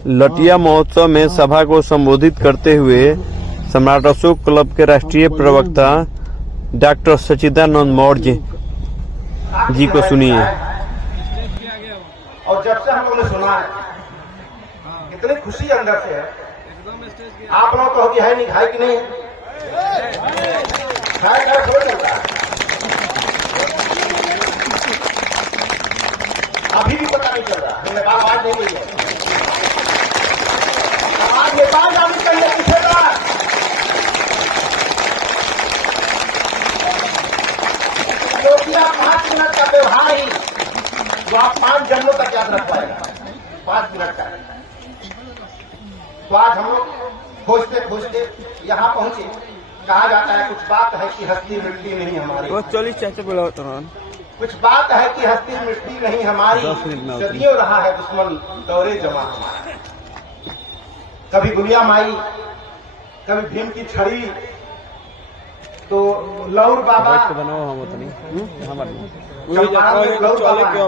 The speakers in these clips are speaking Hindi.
लटिया महोत्सव में सभा को संबोधित करते हुए सम्राट अशोक क्लब के राष्ट्रीय प्रवक्ता डॉक्टर सच्चिदानंद मौर्य जी को सुनिए। और जब से हम लोगों ने सुना है इतनी खुशी अंदर से है। आप लोग कहो कि है नहीं, खाए कि नहीं खाए क्या थोड़ा चलता है। अभी भी पता नहीं चल रहा है, नेपाल आवाज नहीं गई है। आवाज नेपाल जाने के लिए पूछेगा। क्योंकि आप 5 मिनट का व्यवहार ही जो आप 5 जन्मों तक याद रख पाएगा, 5 मिनट का। तो आज हम लोग खोजते खोजते यहाँ पहुंचे। कहा जाता है कुछ बात है कि हस्ती मिट्टी नहीं हमारी, कुछ बात है कि हस्ती मिट्टी नहीं हमारी, सदियों रहा है दुश्मन दौरे जमा हमारा। कभी गुलिया माई, कभी भीम की छड़ी, तो लौर बाबा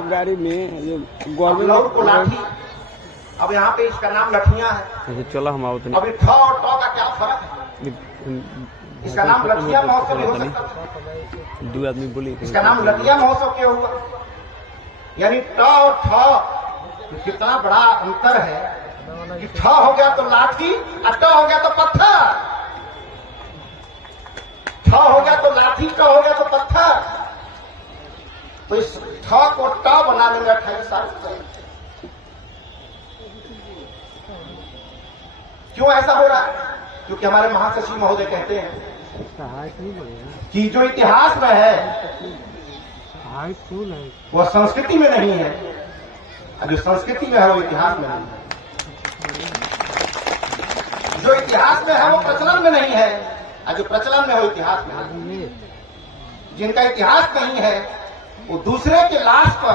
गाड़ी में लौर को लाठी। अब यहाँ पे इसका नाम लठियां है। चला हम आओ अभी ठौ और टौ का क्या फर्क है? इसका नाम लठिया महोत्सव भी हो सकता है। 2 आदमी बोली इसका नाम लठिया महोत्सव क्यों हुआ? यानी टौ और ठौ कितना बड़ा अंतर है कि ठौ हो गया तो लाठी और टौ हो गया तो पत्थर। ठौ हो गया तो लाठी, टौ हो गया तो पत्थर। तो इस ठौ को टौ बनाने में 28 साल लगे। क्यों ऐसा हो रहा है? क्योंकि हमारे महासचिव महोदय कहते हैं कि जो इतिहास में है वो संस्कृति में नहीं है, और जो संस्कृति में है वो इतिहास में नहीं है। जो इतिहास में है वो प्रचलन में नहीं है, और जो प्रचलन में है वो इतिहास में नहीं है। जिनका इतिहास नहीं है वो दूसरे के लाश पर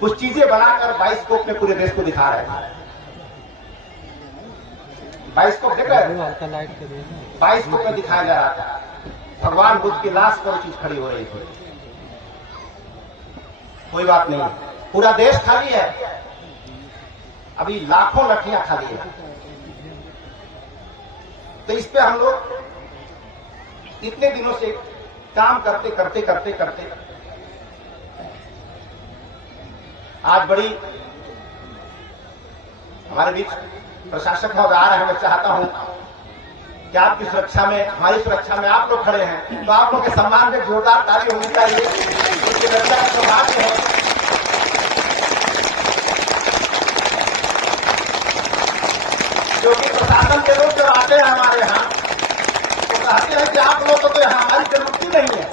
कुछ चीजें बनाकर बाइस्कोप में पूरे देश को दिखा रहे हैं। बाइस्कोप देख रहे हैं? बाइस्कोप में दिखाया जा रहा था भगवान बुद्ध की लाश पर चीज खड़ी हो रही थी। कोई बात नहीं, पूरा देश खाली है, अभी लाखों लठियां खाली है। तो इस पे हम लोग इतने दिनों से काम करते करते करते करते आज बड़ी हमारे बीच प्रशासक महोदय आ रहे हैं। मैं चाहता हूं कि आपकी सुरक्षा में, हमारी सुरक्षा में आप लोग खड़े हैं, तो आप लोग के सम्मान में जोरदार ताली होनी चाहिए। उनकी रक्षा का सौभाग्य है। क्योंकि प्रशासन के लोग जब आते हैं हमारे यहाँ तो कहते हैं कि आप लोग को तो यहाँ हमारी जरूरत ही नहीं है।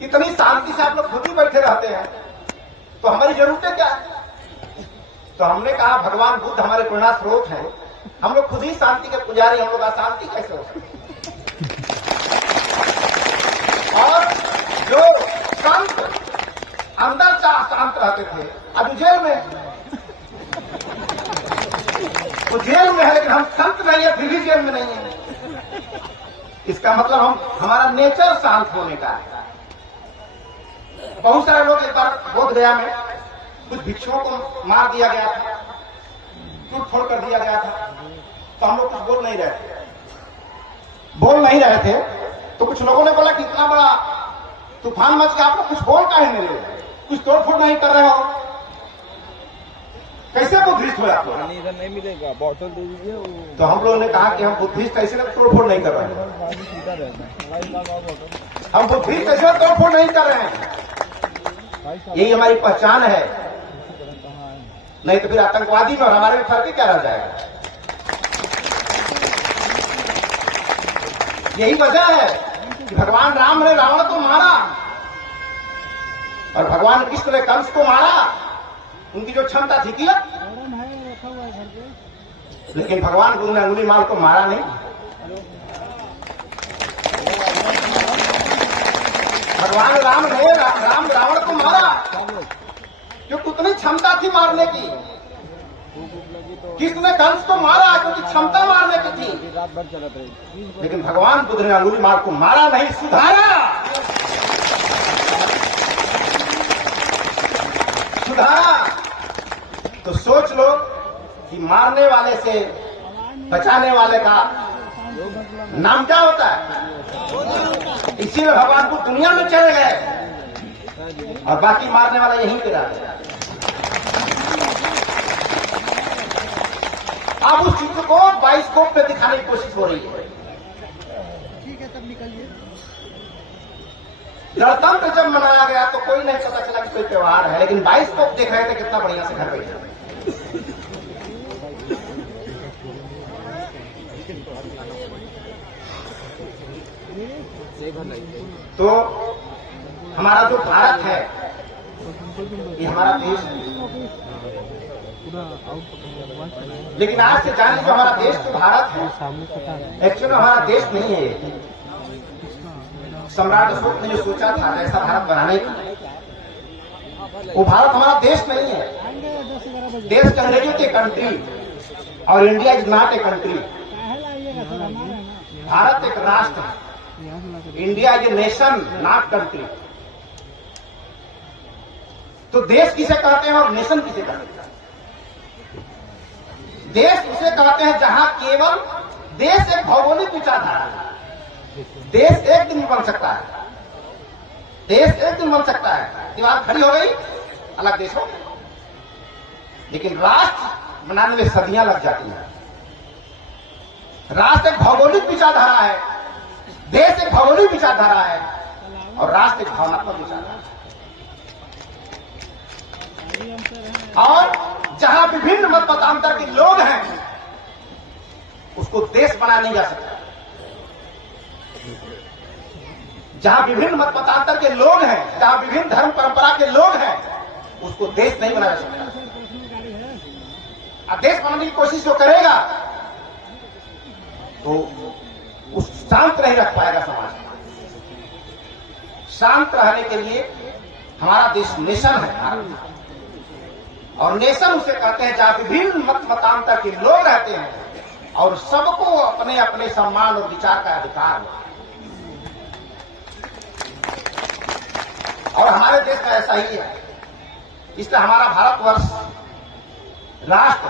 इतनी शांति से आप लोग खुद ही बैठे रहते हैं, तो हमारी जरूरतें क्या है? तो हमने कहा भगवान बुद्ध हमारे प्रेरणा स्रोत हैं, हम लोग खुद ही शांति के पुजारी, हम लोग अशांति कैसे हो सकते? और जो संत अंदर शांत रहते थे अभी जेल में, तो जेल में है लेकिन हम संत नहीं है, फिर भी जेल में नहीं है। इसका मतलब हमारा नेचर शांत होने का है। बहुत सारे लोग एक बार बोध गया में कुछ भिक्षुओं को मार दिया गया था, टूट फोड़ कर दिया गया था, तो हम लोग कुछ बोल नहीं रहे थे। तो कुछ लोगों ने बोला कि इतना बड़ा तूफान मच गया, आप लोग कुछ बोल काहे नहीं रहे, कुछ तोड़ फोड़ नहीं कर रहे हो, कैसे बुद्धिस्ट हो आप लोग? इधर नहीं मिलेगा, बॉटल दे दीजिए। तो हम लोगों ने कहा कि हम बुद्धिस्ट कैसे तोड़ फोड़ नहीं कर रहे हैं, हम बुद्धिस्ट कैसे तोड़ फोड़ नहीं कर रहे हैं, यही हमारी पहचान है। नहीं तो फिर आतंकवादी में और हमारे में फर्क क्या रह जाएगा? यही वजह है कि भगवान राम ने रावण को मारा और भगवान कृष्ण ने कंस को मारा। उनकी जो क्षमता थी किया, लेकिन भगवान बुद्ध ने अंगुलीमाल को मारा नहीं। भगवान राम ने रावण को मारा क्योंकि उतनी क्षमता थी मारने की। कृष्ण ने कंस को मारा क्योंकि क्षमता मारने की थी, लेकिन भगवान बुद्ध ने अंगुलीमाल को मारा नहीं, सुधारा। सुधारा तो सोच लो कि मारने वाले से बचाने वाले का नाम क्या होता है। इसीलिए भगवान को दुनिया में चले गए और बाकी मारने वाला यहीं पे रह गया। अब उस चित्र को बाइस्कोप पे दिखाने की कोशिश हो रही है। ठीक है, तब निकलिए। गणतंत्र जब मनाया गया तो कोई नहीं पता चला कि कोई त्योहार है, लेकिन बाइस्कोप देख रहे थे कितना बढ़िया से घर बैठे। तो हमारा जो भारत है, ये हमारा देश है, लेकिन आज से जाने जो हमारा देश जो भारत है, एक्चुअली हमारा देश नहीं है। सम्राट अशोक ने जो सोचा था ऐसा भारत बनाने का, वो भारत हमारा देश नहीं है। देश अंग्रेजों की कंट्री और India is not a country. Bharat एक राष्ट्र है, India is a nation not country. तो देश किसे कहते हैं और नेशन किसे कहते हैं? देश उसे कहते हैं जहां केवल देश एक भौगोलिक विचारधारा है। देश एक दिन बन सकता है, देश एक दिन बन सकता है, दीवार खड़ी हो गई, अलग देश हो गया। लेकिन राष्ट्र बनाने में सदियां लग जाती हैं। राष्ट्र एक भौगोलिक विचारधारा है, देश एक भौगोलिक विचारधारा है और राष्ट्र एक भावनात्मक विचारधारा है। और जहां विभिन्न मत मतांतर के लोग हैं उसको देश बनाया नहीं जा सकता। जहां विभिन्न मत मतांतर के लोग हैं, जहां विभिन्न धर्म परंपरा के लोग हैं, उसको देश नहीं बनाया जा सकता। अब देश बनाने की कोशिश जो करेगा तो उस शांत नहीं रख पाएगा समाज। शांत रहने के लिए हमारा देश नेशन है, और नेशन उसे कहते हैं जहां विभिन्न मत मतांतर के लोग रहते हैं और सबको अपने अपने सम्मान और विचार का अधिकार है। और हमारे देश में ऐसा ही है। इसलिए हमारा भारतवर्ष राष्ट्र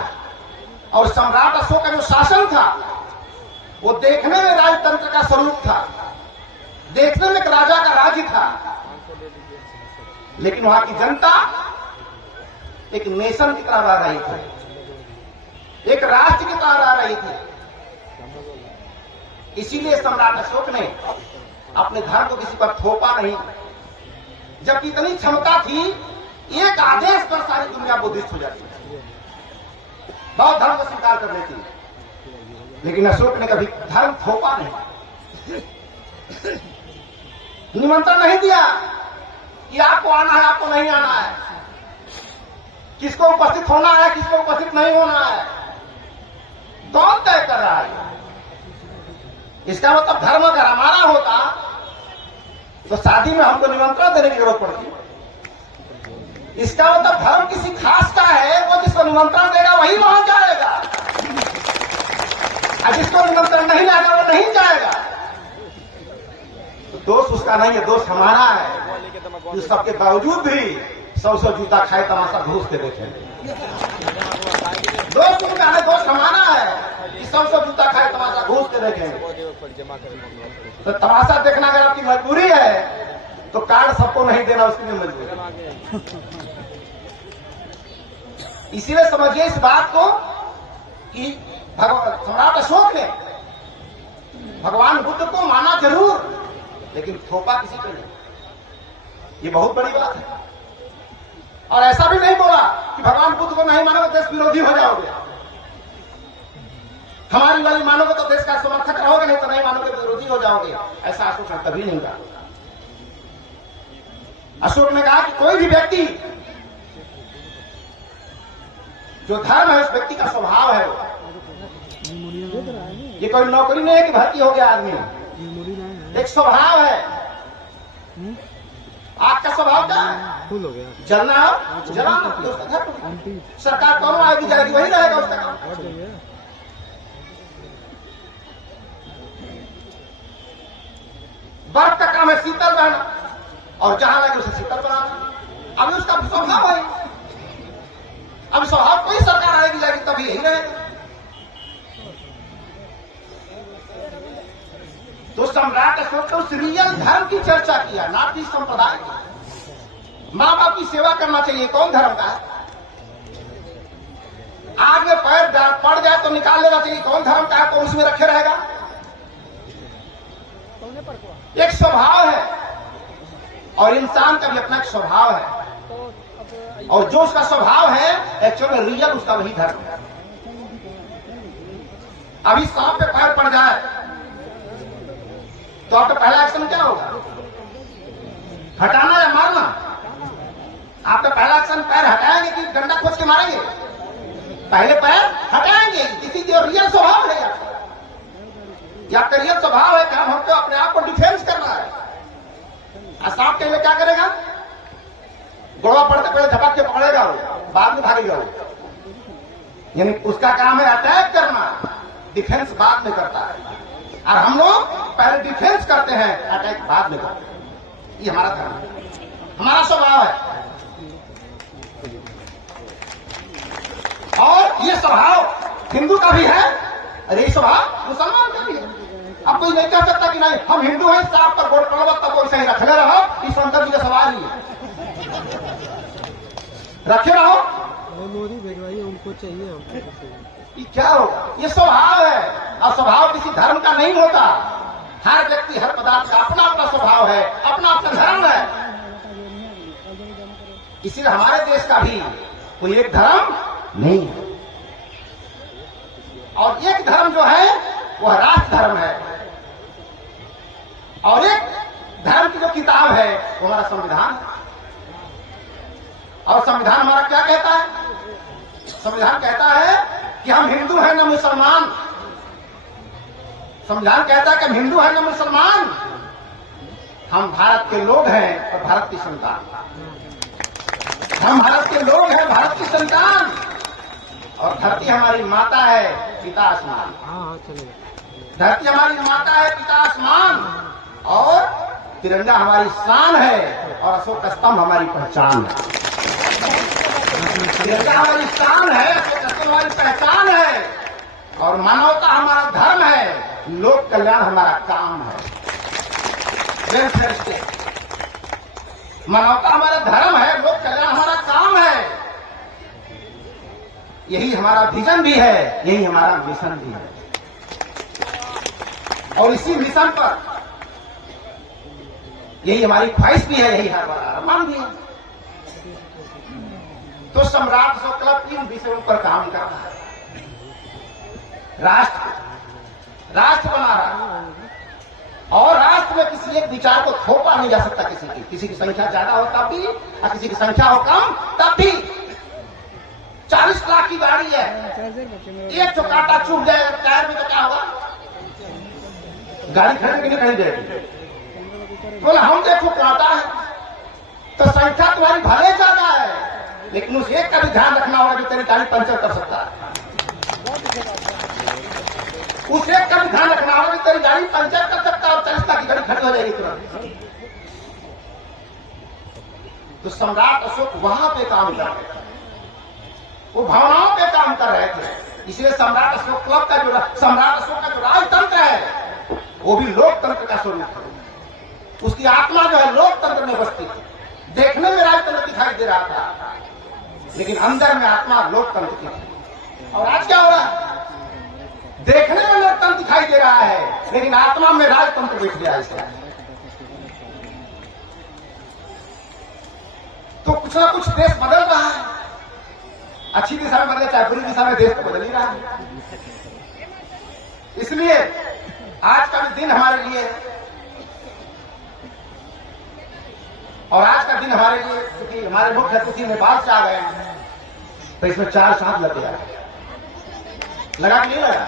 और सम्राट अशोक का जो शासन था वो देखने में राजतंत्र का स्वरूप था, देखने में एक राजा का राज्य था, लेकिन वहां की जनता एक नेशन की तरह रह रही थी, एक राष्ट्र की तरह रह रही थी। इसीलिए सम्राट अशोक ने अपने धर्म को किसी पर थोपा नहीं, जबकि इतनी क्षमता थी एक आदेश पर सारी दुनिया बुद्धिस्ट हो जाती, बौद्ध धर्म को स्वीकार कर लेती। लेकिन अशोक ने कभी धर्म थोपा नहीं, निमंत्रण नहीं दिया कि आपको आना है, आपको नहीं आना है, किसको उपस्थित होना है, किसको उपस्थित नहीं होना है, कौन तय कर रहा है। इसका मतलब धर्म अगर हमारा होता तो शादी में हमको निमंत्रण देने की जरूरत पड़ती। इसका मतलब धर्म किसी खास का है, वो जिसको निमंत्रण देगा वही वहां जाएगा, और जिसको निमंत्रण नहीं लाएगा वो नहीं जाएगा। तो दोष उसका नहीं है, दोष हमारा है। इस सबके बावजूद भी 100 जूता खाए तमाशा घूस के देखे। दोष उनका है, दोष हमारा है कि 100 जूता खाए तमाशा घूस के देखेंगे। तो तमाशा देखना अगर आपकी मजबूरी है तो कार्ड सबको नहीं देना उसके लिए मजबूरी। इसीलिए समझिए इस बात को कि सम्राट अशोक ने भगवान बुद्ध को माना जरूर, लेकिन थोपा किसी को नहीं। ये बहुत बड़ी बात है। और ऐसा भी नहीं बोला कि भगवान बुद्ध को नहीं मानोगे देश विरोधी हो जाओगे, हमारी वाली मानोगे तो देश का समर्थक रहोगे, नहीं तो नहीं मानोगे तो विरोधी हो जाओगे। ऐसा अशोक ने कभी नहीं कहा। अशोक ने कहा कि कोई भी व्यक्ति जो धर्म है उस व्यक्ति का स्वभाव है। ये कोई नौकरी नहीं है कि भर्ती हो गया आदमी, एक स्वभाव है। आग का स्वभाव क्या है? फुल हो गया, जलना हो जलाना, तो उसका धर्म। सरकार कौन आएगी जाएगी वही रहेगा उसका काम। बर्फ का काम है शीतल रहना, और जहां लगे उसे शीतल बनाना। अभी उसका स्वभाव है। यही रहेगा। तो सम्राट अशोक ने उस रियल धर्म की चर्चा किया, ना कि संप्रदाय की। माँ बाप की सेवा करना चाहिए, कौन धर्म का है? आगे पैर पड़ जाए तो निकाल लेना चाहिए, कौन धर्म का है? कौन उसमें रखे रहेगा? एक स्वभाव है, और इंसान का भी अपना एक स्वभाव है, और जो उसका स्वभाव है एक्चुअल में रियल उसका वही धर्म है। अभी सांप पे पैर पड़ जाए तो आपका पहला एक्शन क्या होगा? हटाना या मारना? आपका पहला एक्शन पैर हटाएंगे कि डंडा खोज के मारेंगे? पहले पैर हटाएंगे। किसी जो रियल स्वभाव है या आपका रियल स्वभाव है कि हम हमको अपने आप को डिफेंस करना है। सांप के लिए क्या करेगा? गोड़वा पड़ते पहले धपक के पकड़ेगा, वो बाद में भागेगा वो। यानी उसका काम है अटैक करना, डिफेंस बाद में करता है। और हम लोग पहले डिफेंस करते हैं, अटैक बाद में करते हैं। ये हमारा धर्म है, हमारा स्वभाव है। और ये स्वभाव हिंदू का भी है, और ये स्वभाव मुसलमान का भी है। अब कोई नहीं कह सकता कि नहीं हम हिंदू हैं, सांप पर गोड़ पड़ो तब वैसे ही रखले रहो। इस शंकर जी का सवाल ही है, रखे रहो। मोदी भेजवाइए, उनको चाहिए, हमको चाहिए। ये क्या होगा? ये स्वभाव है, और स्वभाव किसी धर्म का नहीं होता। हर व्यक्ति, हर पदार्थ का अपना अपना स्वभाव है, अपना अपना धर्म है। इसीलिए हमारे देश का भी कोई एक धर्म नहीं है, और एक धर्म जो है वह राष्ट्र धर्म है, और एक धर्म की जो किताब है वो हमारा संविधान है। और संविधान हमारा क्या कहता है? संविधान कहता है कि हम हिंदू हैं न मुसलमान। संविधान कहता है कि हम हिंदू हैं न मुसलमान, हम भारत के लोग हैं और भारत की संतान। हम भारत के लोग हैं, भारत की संतान, और धरती हमारी माता है, पिता आसमान। हाँ चलेगा। धरती हमारी माता है, पिता आसमान, और तिरंगा हमारी शान है, और अशोक स्तंभ हमारी पहचान है। तिरंगा हमारी शान है, अशोक स्तंभ हमारी पहचान है, और मानवता हमारा धर्म है, लोक कल्याण हमारा काम है। वेलफेयर स्टेट, मानवता हमारा धर्म है, लोक कल्याण हमारा काम है। यही हमारा विजन भी है, यही हमारा मिशन भी है, और इसी मिशन पर यही हमारी ख्वाहिश भी है, यही हमारा अरमान भी है। तो सम्राट अशोक क्लब इन विषयों पर काम कर रहा है। राष्ट्र बना रहा है, और राष्ट्र में किसी एक विचार को थोपा नहीं जा सकता। किसी की संख्या ज्यादा हो तब भी, और किसी की संख्या हो कम तब भी। 40 लाख की गाड़ी है, एक तो कांटा चूक जाए टायर में तो क्या होगा? गाड़ी खड़ी नहीं खड़ी जाएगी। बोला हम देखो कांटा है, तो संख्या तुम्हारी भले ज्यादा है, लेकिन उस एक का भी ध्यान रखना होगा जो तेरी गाड़ी पंचर कर सकता है। उस एक का भी ध्यान रखना होगा कि तेरी गाड़ी पंचर कर सकता है, और 40 लाख की गाड़ी खड़ी हो जाएगी तुरंत। तो सम्राट अशोक वहां पे काम कर रहे थे, वो भावनाओं पे काम कर रहे थे। इसलिए सम्राट अशोक क्लब का सम्राट अशोक का जो राजतंत्र है वो भी लोकतंत्र का स्वरूप है। उसकी आत्मा जो है लोकतंत्र में बसती थी। देखने में राजतंत्र दिखाई दे रहा था, लेकिन अंदर में आत्मा लोकतंत्र की थी। और आज क्या हो रहा है? देखने में लोकतंत्र दिखाई दे रहा है, लेकिन आत्मा में राजतंत्र बैठ गया है। तो कुछ ना कुछ देश बदल रहा है, अच्छी दिशा में बदले चाहे बुरी दिशा में, देश को बदल ही रहा है। इसलिए आज का भी दिन हमारे लिए, और आज का दिन हमारे लिए, क्योंकि हमारे मुख्य अतिथि नेपाल से आ गए हैं, तो इसमें 4 साथ लग गया। लगा कि नहीं लगा?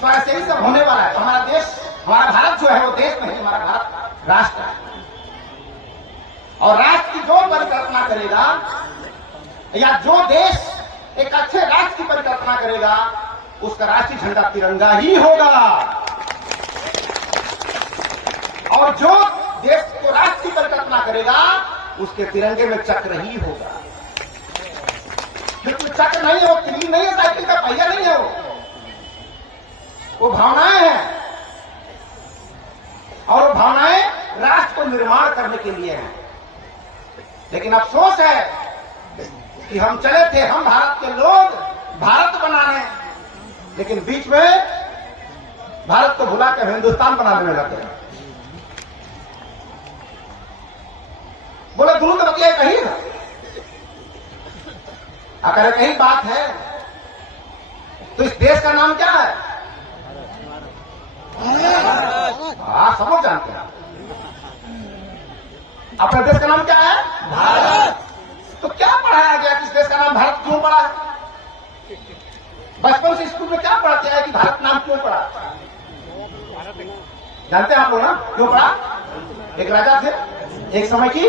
तो ऐसे ही सब होने वाला है। तो हमारा देश, हमारा भारत जो है वो देश नहीं, हमारा भारत राष्ट्र है। और राष्ट्र की जो परिकल्पना करेगा, या जो देश एक अच्छे राष्ट्र की परिकल्पना करेगा, उसका राष्ट्रीय झंडा तिरंगा ही होगा। और जो देश को राष्ट्र की परिकल्पना करेगा, उसके तिरंगे में चक्र ही होगा। बिल्कुल चक्र नहीं है, वो क्लीन नहीं है, साइकिल का पहिया नहीं है, वो भावनाएं हैं। और वो भावनाएं राष्ट्र को निर्माण करने के लिए हैं। लेकिन अफसोस है कि हम चले थे, हम भारत के लोग भारत बनाने, लेकिन बीच में भारत को भुला कर हिंदुस्तान बनाने में लगे। बोले दोनों तो बतिया कहीं है, अगर कहीं बात है तो इस देश का नाम क्या है? हाँ, समझ जानते हैं। अपने देश का नाम क्या है? भारत। तो क्या पढ़ाया गया कि इस देश का नाम भारत क्यों पड़ा है? बचपन से स्कूल में क्या पढ़ाते हैं कि भारत नाम क्यों पड़ा? जानते हैं आप लोग ना क्यों पड़ा? एक राजा थे, एक समय की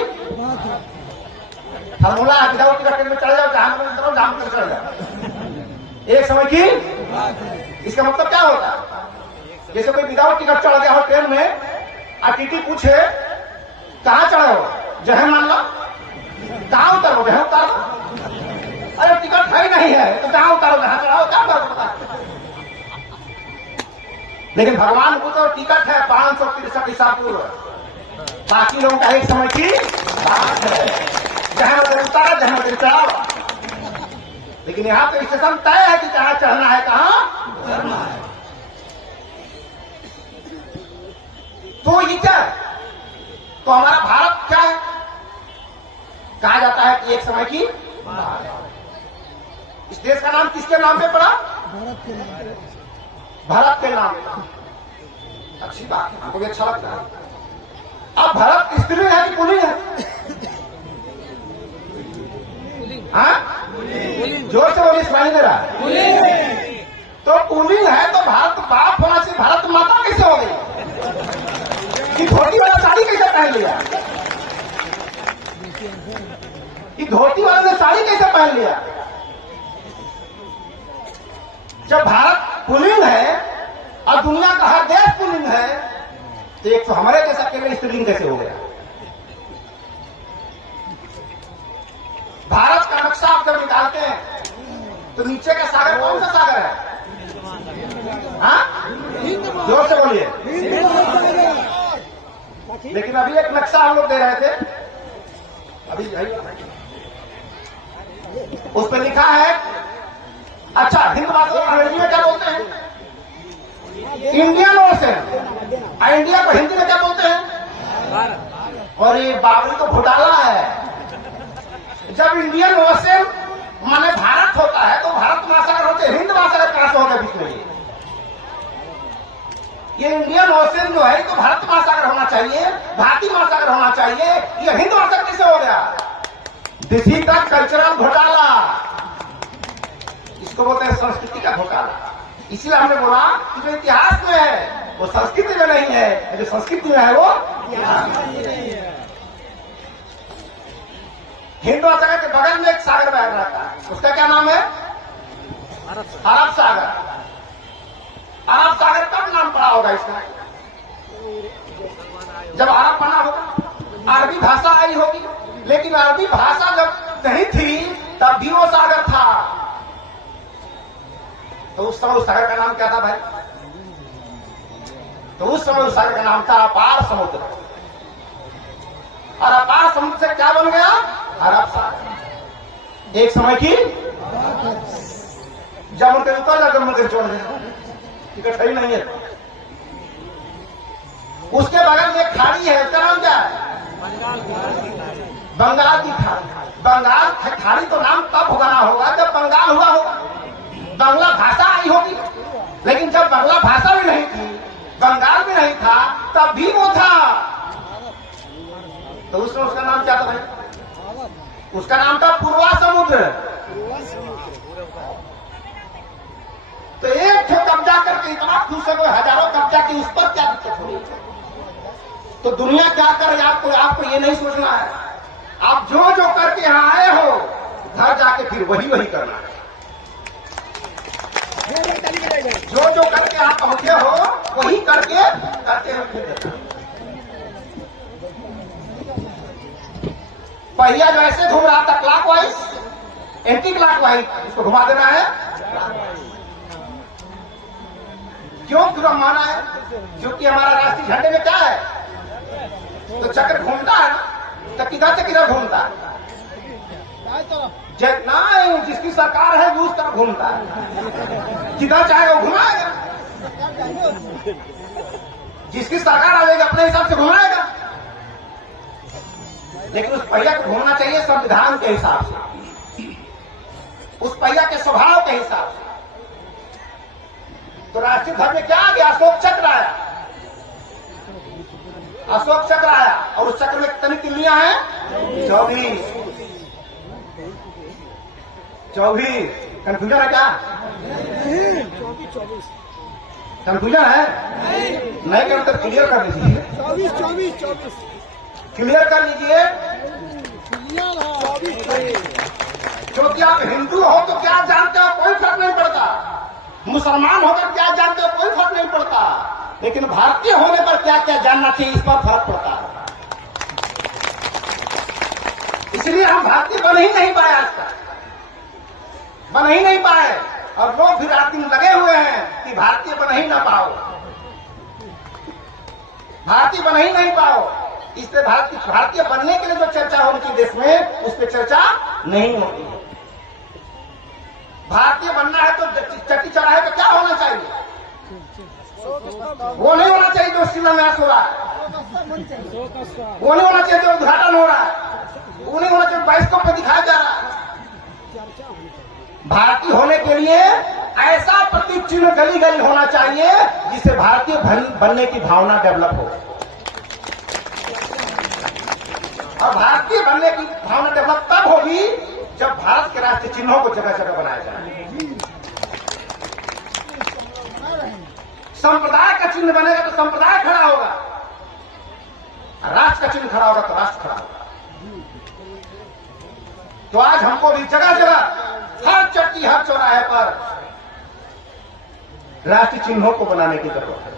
फॉर्मूला है, विदाउट टिकट ट्रेन में चढ़ जाओ, जहां पर चढ़ जाओ। एक समय की, इसका मतलब क्या होता है? जैसे कोई विदाउट टिकट चढ़ गया हो ट्रेन में, और टीटी पूछे कहां चढ़े हो? जहन मान लो। कहां उतरो? जहन उतारो। अरे टिकट है ही नहीं है तो कहां उतारो? जहां चढ़ाओ। क्या बात होता है? लेकिन भगवान को तो टिकट है 563 ईसा पूर्व, बाकी लोगों का एक समय की बात है, जहां उधर उतारा, जहां उधर चढ़ाओ। लेकिन यहां तो स्टेशन तय है कि कहां चढ़ना है, कहां चढ़ना है। तो ये क्या है? तो हमारा भारत क्या है? कहा जाता है कि एक समय की इस देश का नाम किसके नाम पे पड़ा? भारत के नाम पे। भारत के नाम पे। अच्छी बात है, हमको भी अच्छा लगता है। अब भारत स्त्रीलिंग है कि पुल्लिंग है? हाँ, जोर से बोलिए, सुनाई दे रहा है। तो पुल्लिंग है तो भारत बाप होना से भारत माता कैसे हो गई? कि धोती वाला साड़ी कैसे पहन लिया? कि धोती वाले ने साड़ी कैसे पहन लिया? जब भारत पुल्लिंग है और दुनिया का हर देश पुल्लिंग है, तो एक तो हमारे जैसा केवल स्त्रीलिंग कैसे हो गया? भारत का नक्शा आप जब निकालते हैं तो नीचे का सागर कौन सा सागर है? हाँ, जोर से बोलिए। लेकिन अभी एक नक्शा हम लोग दे रहे थे, अभी उस पर लिखा है, अच्छा हिंद भाषा अंग्रेजी में क्या बोलते हैं? Indian ocean. इंडिया को हिंदी में क्या बोलते हैं? और ये बाबरी तो घोटाला है। जब इंडियन ओशन माने भारत होता है तो भारत महासागर होते, हिंद महासागर कहां से हो गया बीच में? ये इंडियन ओशन जो है तो भारत महासागर होना चाहिए, भारतीय महासागर होना चाहिए, ये हिंद महासागर कैसे हो गया? दिस इज द कल्चरल घोटाला। इसको बोलते हैं संस्कृति का घोटाला। इसीलिए हमने बोला कि जो इतिहास में है वो संस्कृति में नहीं है, जो संस्कृति में है वो इतिहास में नहीं है। हिंद महासागर के बगल में एक सागर बह रहता है, उसका क्या नाम है? अरब सागर। अरब सागर कब नाम पड़ा होगा इसका? जब अरब बना होगा, अरबी भाषा आई होगी। लेकिन अरबी भाषा जब नहीं थी तब भी वो सागर था। तो उस समय उस सागर का नाम क्या था भाई? तो उस समय उस सागर का नाम था अपार समुद्र। और अपार समुद्र से क्या बन गया? अरब सागर। एक समय की जम्मू के उतर जा, जम्मू के छोड़ देना, टिकट ही नहीं है। उसके बगल में एक खाड़ी है, उसका नाम क्या है? बंगाल की खाड़ी। बंगाल खाड़ी तो नाम तब होना होगा जब बंगाल हुआ होगा, बांग्ला भाषा आई होगी। लेकिन जब बांग्ला भाषा भी नहीं थी, बंगाल भी नहीं था, तब भी वो था। तो उसमें उसका नाम क्या था भाई? उसका नाम था पूर्वा समुद्र। तो एक ठो कब्जा करके इतना खुश है, हजारों कब्जा की, उस पर क्या दिक्कत हो रही है? तो दुनिया क्या करे आपको ये नहीं सोचना है। आप जो जो करके यहां आए हो, घर जाके फिर वही वही करना है। जो जो करके आप पहुंचे हो वही करके करते हो। पहिया जो ऐसे घूम रहा था क्लॉकवाइज, एंटी क्लॉकवाइज इसको घुमा देना है। क्यों घुमाना है? क्योंकि हमारा राष्ट्रीय झंडे में क्या है, तो चक्र घूमता है ना, तो किधर से किधर घूमता है? ना जिसकी सरकार है वो उस तरफ घूमता है, जिधर चाहे वो घुमाएगा। जिसकी सरकार आएगी अपने हिसाब से घुमाएगा, लेकिन उस पहिया को घूमना चाहिए संविधान के हिसाब से, उस पहिया के स्वभाव के हिसाब से। तो राष्ट्रीय ध्वज में क्या आ गया? अशोक चक्र आया, अशोक चक्र आया, और उस चक्र में कितनी तिल्लियां हैं? 24। कंफ्यूजन है क्या? कंफ्यूजन है? नहीं कर तो क्लियर कर लीजिए। 24 क्लियर कर लीजिए। क्योंकि आप हिंदू हो तो क्या जानते हो कोई फर्क नहीं पड़ता, मुसलमान होकर क्या जानते हो कोई फर्क नहीं पड़ता, लेकिन भारतीय होने पर क्या क्या जानना चाहिए इस पर फर्क पड़ता है। इसलिए हम भारतीय बन ही नहीं पाए, आज तक बन ही नहीं पाए, और लोग भी रात दिन लगे हुए हैं कि भारतीय बन ही ना पाओ, भारतीय बन ही नहीं पाओ। इसलिए भारतीय बनने के लिए जो चर्चा होनी चाहिए देश में, उस पर चर्चा नहीं होती है। भारतीय बनना है तो चट्टी चढ़ाए पे क्या होना चाहिए? वो नहीं होना चाहिए जो शिलान्यास हो रहा है, वो नहीं होना चाहिए जो उद्घाटन हो रहा है, वो नहीं होना चाहिए बाइस्कोप पे दिखाया जा रहा है। भारतीय होने के लिए ऐसा प्रतीक चिन्ह गली गली होना चाहिए जिससे भारतीय बनने की भावना डेवलप हो, और भारतीय बनने की भावना डेवलप तब होगी जब भारत के राष्ट्रीय चिन्हों को जगह जगह बनाया जाए। संप्रदाय का चिन्ह बनेगा तो संप्रदाय खड़ा होगा, राष्ट्र का चिन्ह खड़ा होगा तो राष्ट्र खड़ा होगा। तो आज हमको भी जगह जगह, हर चट्टी हर चौराहे पर राष्ट्रीय चिन्हों को बनाने की जरूरत है,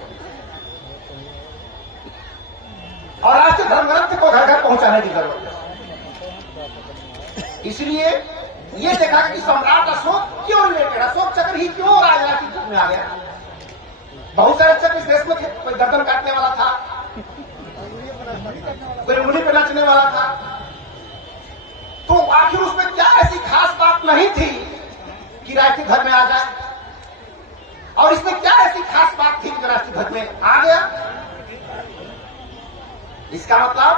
और राष्ट्रीय धर्मग्रंथ को घर घर पहुंचाने की जरूरत है। इसलिए ये देखा कि सम्राट अशोक क्यों रिलेटेड, अशोक चक्र ही क्यों राजनीति में आ गया। बहुत सारे चक्र इस देश में थे, कोई गर्दन काटने वाला था, कोई उंगली पे नाचने वाला था, तो आखिर उसमें क्या ऐसी खास बात नहीं थी कि राष्ट्रीय ध्वज में आ जाए, और इसमें क्या ऐसी खास बात थी कि राष्ट्रीय ध्वज में आ गया। इसका मतलब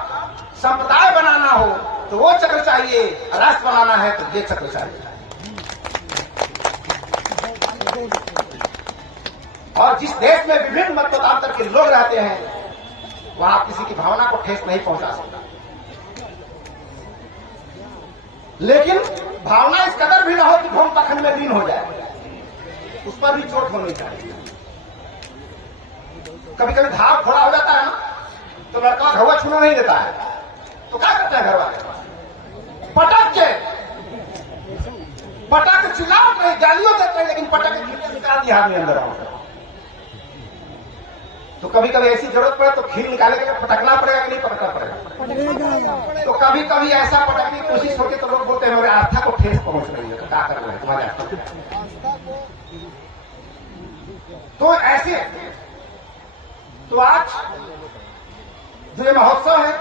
संप्रदाय बनाना हो तो वो चक्र चाहिए, राष्ट्र बनाना है तो ये चक्र चाहिए। और जिस देश में विभिन्न मतदातांतर के लोग रहते हैं, वहां किसी की भावना को ठेस नहीं पहुंचा सकता, लेकिन भावना इस कदर भी ना हो कि भूम पखंड में लीन हो जाए, उस पर भी चोट होनी चाहिए। कभी कभी घाव थोड़ा हो जाता है ना, तो लड़का हवा छूना नहीं देता है, तो क्या करते हैं घर वाले? पटक चिल्लावट रहे, गालियों देते हैं, लेकिन पटक के निकाल दिया आदमी अंदर आओ। तो कभी कभी ऐसी जरूरत पड़े तो खील निकाले के लिए पटकना पड़ेगा कि नहीं पटकना पड़ेगा? तो कभी कभी ऐसा पटकने की कोशिश होती तो लोग बोलते हैं हमारे आस्था को ठेस पहुंच रही है, तो क्या कर रहे हैं तुम्हारे आस्था को? तो ऐसे, तो आज जो ये महोत्सव है,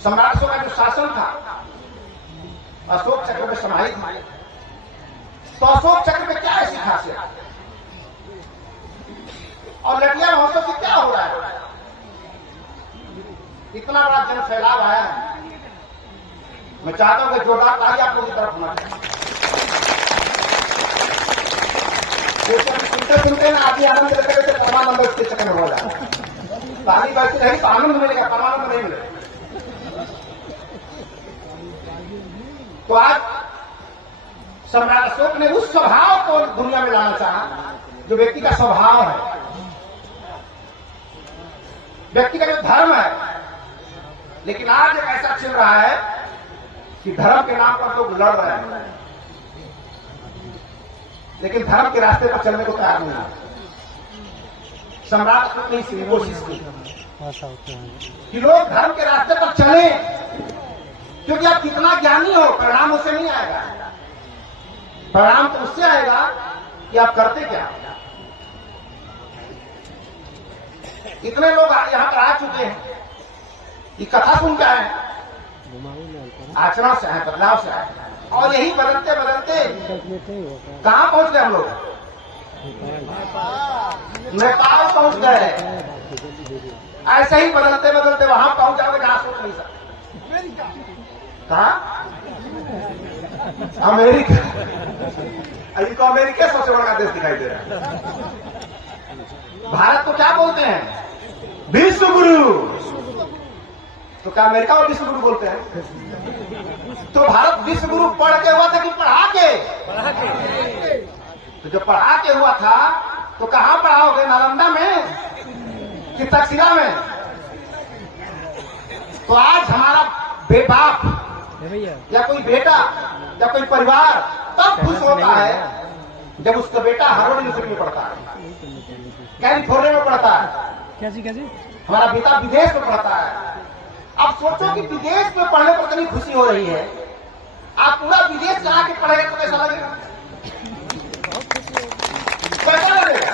सम्राट अशोक का जो शासन था अशोक चक्र में समाहित था, तो अशोक चक्र में क्या ऐसी खासियत, और लटिया महोत्सव से क्या हो रहा है? इतना बड़ा जन फैलाव आया है, मैं चाहता हूं कि जोरदार ताली आप लोगों की तरफ होना चाहिए। सुनते सुनते ना आदमी आनंद लेते लेते परमानंद उसके चक्कर में हो जाए, ताली बजती रहेगी तो आनंद मिलेगा, परमानंद नहीं मिलेगा। तो आज सम्राट अशोक ने उस स्वभाव को दुनिया में लाना चाहा जो व्यक्ति का स्वभाव है, व्यक्ति का जो धर्म है। लेकिन आज एक ऐसा चल रहा है कि धर्म के नाम पर लोग लड़ रहे हैं, लेकिन धर्म के रास्ते पर चलने को तैयार नहीं है। सम्राट अशोक ने इसकी कोशिश की कि लोग धर्म के रास्ते पर चले, क्योंकि आप कितना ज्ञानी हो, परिणाम उससे नहीं आएगा। परिणाम तो उससे आएगा कि आप करते क्या। इतने लोग यहां पर आ चुके हैं, ये कथा सुन के आए, आचरण से आए, बदलाव से आए, और यही बदलते बदलते कहां पहुंच गए हम लोग? नेपाल पहुंच गए। ऐसे ही बदलते बदलते वहां पहुंच जाओगे जहां सोच नहीं सकते। कहा? अमेरिका। अभी तो अमेरिका सबसे बड़ा देश दिखाई दे रहा है। भारत को क्या बोलते हैं? विश्व गुरु। तो क्या अमेरिका को विश्व गुरु बोलते हैं? तो भारत विश्व गुरु पढ़ के हुआ था कि पढ़ा के? तो जो पढ़ा के हुआ था तो कहां पढ़ाओगे? नालंदा में कि तक्षशिला में? तो आज हमारा बेबाप या कोई बेटा या कोई परिवार तब खुश होता है जब उसका बेटा हार्वर्ड यूनिवर्सिटी में पढ़ता है, कैलिफोर्निया में पढ़ता है। कैसी हमारा बेटा विदेश में पढ़ता है। अब सोचो कि विदेश में पढ़ने पर कितनी खुशी हो रही है। आप पूरा विदेश चला के पढ़ेंगे तो कैसा लगेगा? कैसा लगेगा?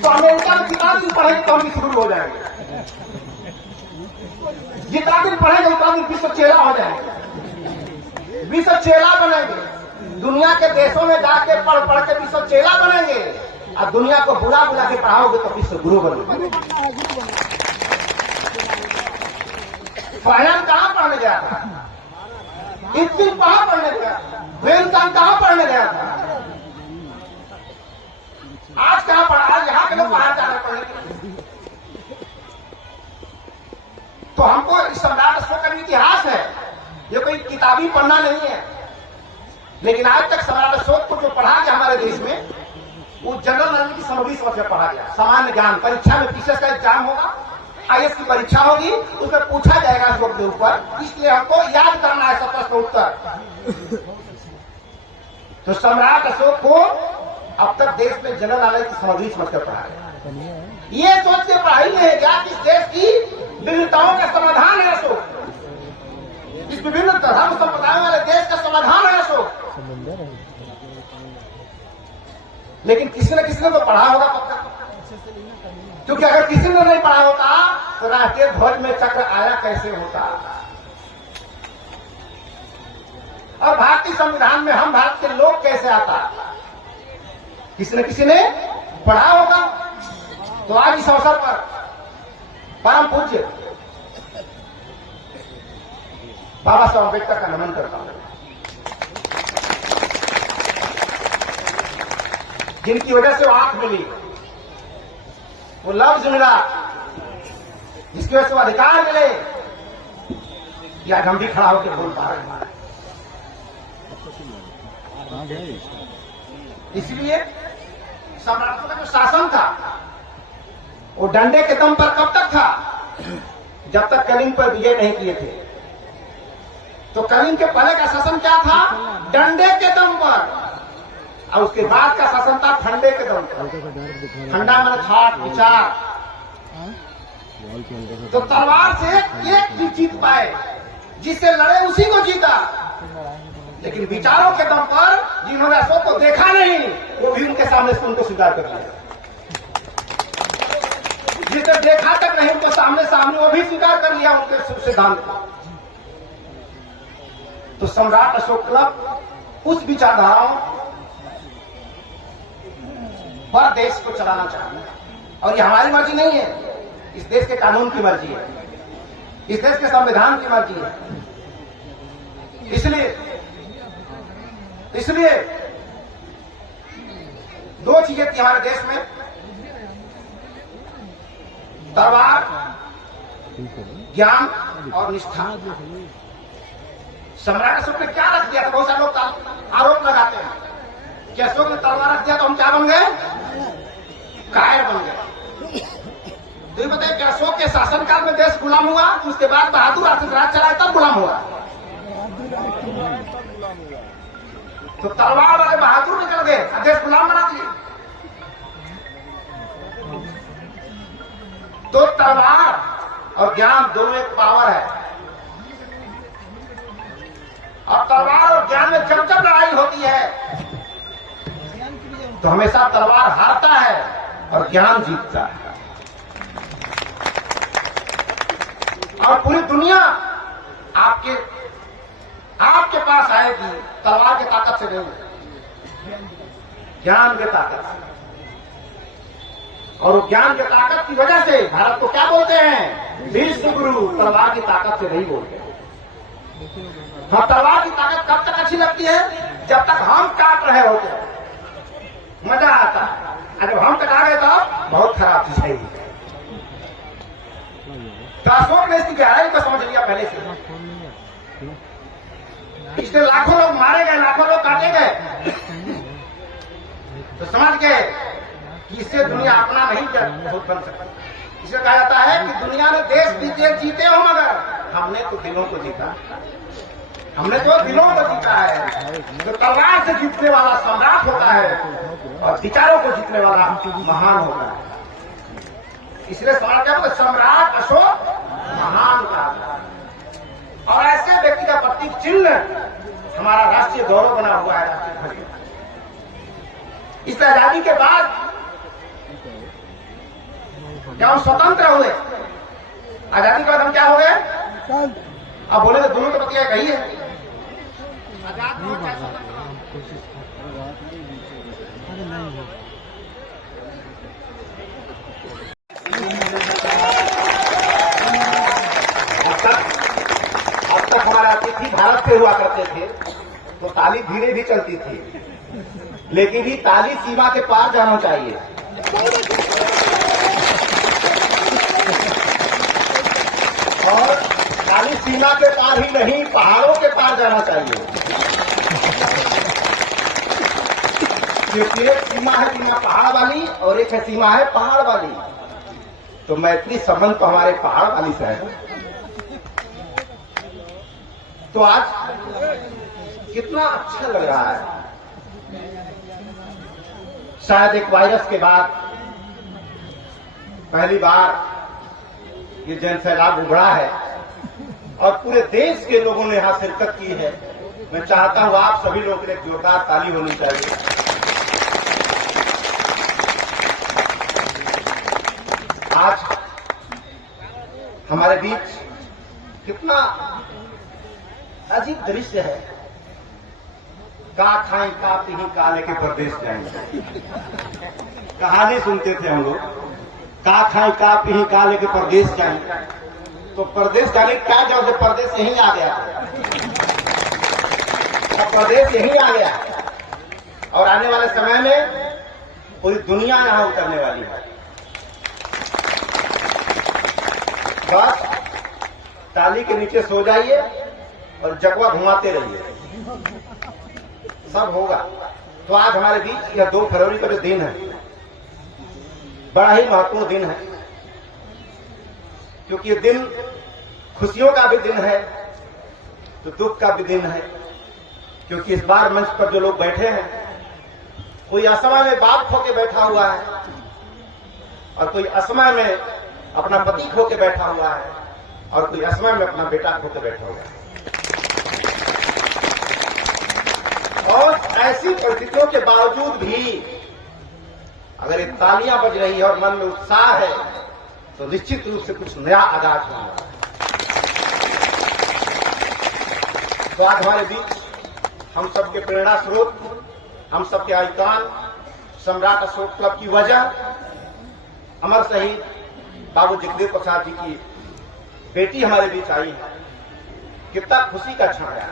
तो अमेरिका में कितना दिन पढ़ेंगे तो हम शुरू हो जाएंगे। जितना दिन पढ़ेंगे उतना दिन विश्व चेला हो जाएंगे, विश्व चेला बनेंगे। दुनिया के देशों में जाके पढ़ पढ़ के विश्व चेला बनेंगे, और दुनिया को बुला बुला के पढ़ाओगे तो विश्व गुरु बनेंगे। पहले कहां पढ़ने गया था? इतनी कहां पढ़ने गया था? वेलचंद कहां पढ़ने गया था? आज कहां पढ़ा? आज यहां के लोग बाहर जा रहे पढ़ने। तो हमको सम्राट अशोक का इतिहास है, ये कोई किताबी पढ़ना नहीं है। लेकिन आज तक सम्राट अशोक को जो पढ़ा गया हमारे देश में, वो जनरल नॉलेज की सामग्री समझ में पढ़ा गया। सामान्य ज्ञान परीक्षा में पीसीएस का एग्जाम होगा, आईएएस की परीक्षा होगी, उसमें पूछा जाएगा अशोक के ऊपर, इसलिए हमको याद करना है 70 का उत्तर। तो सम्राट अशोक को अब तक देश में जनरल नॉलेज की सामग्री समझकर पढ़ा गया। ये सोच के पढ़ाई नहीं है क्या कि इस देश की विविधताओं का समाधान है अशोक, इस विभिन्न धर्म संप्रदायों वाले देश का समाधान है अशोक। लेकिन किसी न किसी ने तो पढ़ा होगा पक्का, क्योंकि अगर किसी ने नहीं पढ़ा होता तो राष्ट्रीय ध्वज में चक्र आया कैसे होता? और भारतीय संविधान में हम भारत के लोग कैसे आता? किसी न किसी ने पढ़ा होगा। तो आज इस अवसर पर परम पूज्य बाबा साहब अम्बेडकर का नमन करता हूं, जिनकी वजह से वो आंख मिली, वो लफ्ज मिला, जिसकी वजह से वो अधिकार मिले, या हम भी खड़ा होकर बोल पा रहे हैं। इसलिए सम्राटों का जो शासन था वो डंडे के दम पर कब तक था? जब तक कलिंग पर विजय नहीं किए थे। तो कलिंग के पहले का शासन क्या था? डंडे के दम पर। और उसके बाद का शासन था ठंडे के दम पर। ठंडा मतलब थाट विचार। तो तलवार से एक भी जीत पाए, जिससे लड़े उसी को जीता। लेकिन विचारों के दम पर जिन्होंने अशोक को देखा नहीं, वो भी उनके सामने से उनको स्वीकार कर लिया। जिसे देखा तक नहीं, उनके सामने सामने वो भी स्वीकार कर लिया उनके सिद्धांत को। तो सम्राट अशोक क्लब उस विचारधाराओं पर देश को चलाना चाहते हैं, और ये हमारी मर्जी नहीं है, इस देश के कानून की मर्जी है, इस देश के संविधान की मर्जी है। इसलिए दो चीजें थी हमारे देश में, दरबार, ज्ञान और निष्ठा। सम्राट अशोक ने क्या रख दिया था? बहुत सारे लोग आरोप लगाते हैं कि अशोक ने तलवार रख दिया तो हम क्या बन गए? कायर बन गए। तो ये बताइए कि अशोक के शासनकाल में देश गुलाम हुआ, उसके बाद बहादुर राज चलाए तब गुलाम हुआ। तो तलवार वाले बहादुर निकल गए, देश गुलाम बना दिए। तो तलवार और ज्ञान दोनों एक पावर है। और तलवार और ज्ञान में जब जब लड़ाई होती है तो हमेशा तलवार हारता है और ज्ञान जीतता है। और पूरी दुनिया आपके पास आएगी तलवार की ताकत से नहीं, ज्ञान की ताकत से। और वो ज्ञान की ताकत की वजह से भारत को क्या बोलते हैं? विश्व गुरु। तलवार की ताकत से नहीं बोलते। हाँ, तलवार की ताकत कब तक अच्छी लगती है? जब तक हम काट रहे होते हैं, मजा आता है। और जब हम कटा गए तो बहुत खराब चीज है। तो अशोक ने इसकी गहराई को समझ लिया पहले से। इसलिए लाखों लोग मारे गए, लाखों लोग काटे गए, तो समझ गए कि इससे दुनिया अपना नहीं बन सकती। इसे कहा जाता है कि दुनिया ने देश जीते हो, मगर हमने तो दिलों को जीता। हमने तो दिलों को जीता है। जो तलवार से जीतने वाला सम्राट होता है और विचारों को जीतने वाला महान होता है। इसलिए सवाल क्या होगा? सम्राट अशोक महान कहा। और ऐसे व्यक्ति का प्रतीक चिन्ह हमारा राष्ट्रीय गौरव बना हुआ है, राष्ट्रीय ध्वज। इस आजादी के बाद जब हम स्वतंत्र हुए, आजादी के बाद हम क्या हो गए? अब बोले तो दोनों तो बतिया कही है। आजाद हो चाहे स्वतंत्र हो। अब तक हमारे अतिथि भारत से हुआ करते थे तो ताली धीरे भी चलती थी, लेकिन ये ताली सीमा के पार जाना चाहिए। और ताली सीमा के पार ही नहीं, पहाड़ों के पार जाना चाहिए। क्योंकि एक सीमा है सीमा पहाड़ वाली और एक है सीमा है पहाड़ वाली। तो मैत्री संबंध तो हमारे पहाड़ वाली से है। तो आज कितना अच्छा लग रहा है। शायद एक वायरस के बाद पहली बार ये जन सैलाब उभरा है और पूरे देश के लोगों ने यहां शिरकत की है। मैं चाहता हूं आप सभी लोगों के लिए जोरदार ताली होनी चाहिए। आज हमारे बीच कितना अजीब दृश्य है। का खाएं का पीही का लेके परदेश जाएंगे। कहानी सुनते थे हम लोग, का खाएं का पीही का लेके परदेश जाएंगे। तो परदेश जाने क्या जब से परदेश यहीं आ गया, अब परदेश यहीं आ गया और आने वाले समय में पूरी दुनिया यहां उतरने वाली है। बस ताली के नीचे सो जाइए और जगवा घुमाते रहिए, सब होगा। तो आज हमारे बीच यह 2 फरवरी का जो दिन है, बड़ा ही महत्वपूर्ण दिन है। क्योंकि ये दिन खुशियों का भी दिन है तो दुख का भी दिन है। क्योंकि इस बार मंच पर जो लोग बैठे हैं, कोई असमय में बाप खो के बैठा हुआ है और कोई असमय में अपना पति खो के बैठा हुआ है और कोई असमय में अपना बेटा खो के बैठा हुआ है। और ऐसी परिस्थितियों के बावजूद भी अगर ये तालियां बज रही है और मन में उत्साह है तो निश्चित रूप से कुछ नया आगाज होगा। तो आज हमारे बीच हम सबके प्रेरणा स्रोत, हम सबके आइकान सम्राट अशोक क्लब की वजह अमर शहीद बाबू जगदेव प्रसाद जी की बेटी हमारे बीच आई है। कितना खुशी का क्षण है।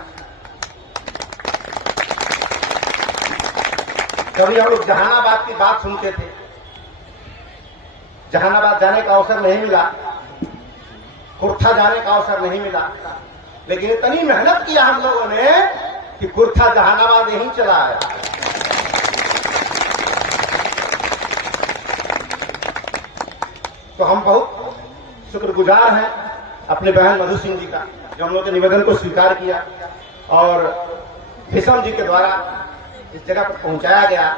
कभी हम लोग जहानाबाद की बात सुनते थे, जहानाबाद जाने का अवसर नहीं मिला, कुर्था जाने का अवसर नहीं मिला, लेकिन इतनी मेहनत किया हम लोगों ने कि कुर्था जहानाबाद यहीं चला है। तो हम बहुत शुक्रगुजार हैं अपने बहन मधु सिंह जी का, जो हम लोग के निवेदन को स्वीकार किया और भीषम जी के द्वारा इस जगह पर पहुंचाया गया।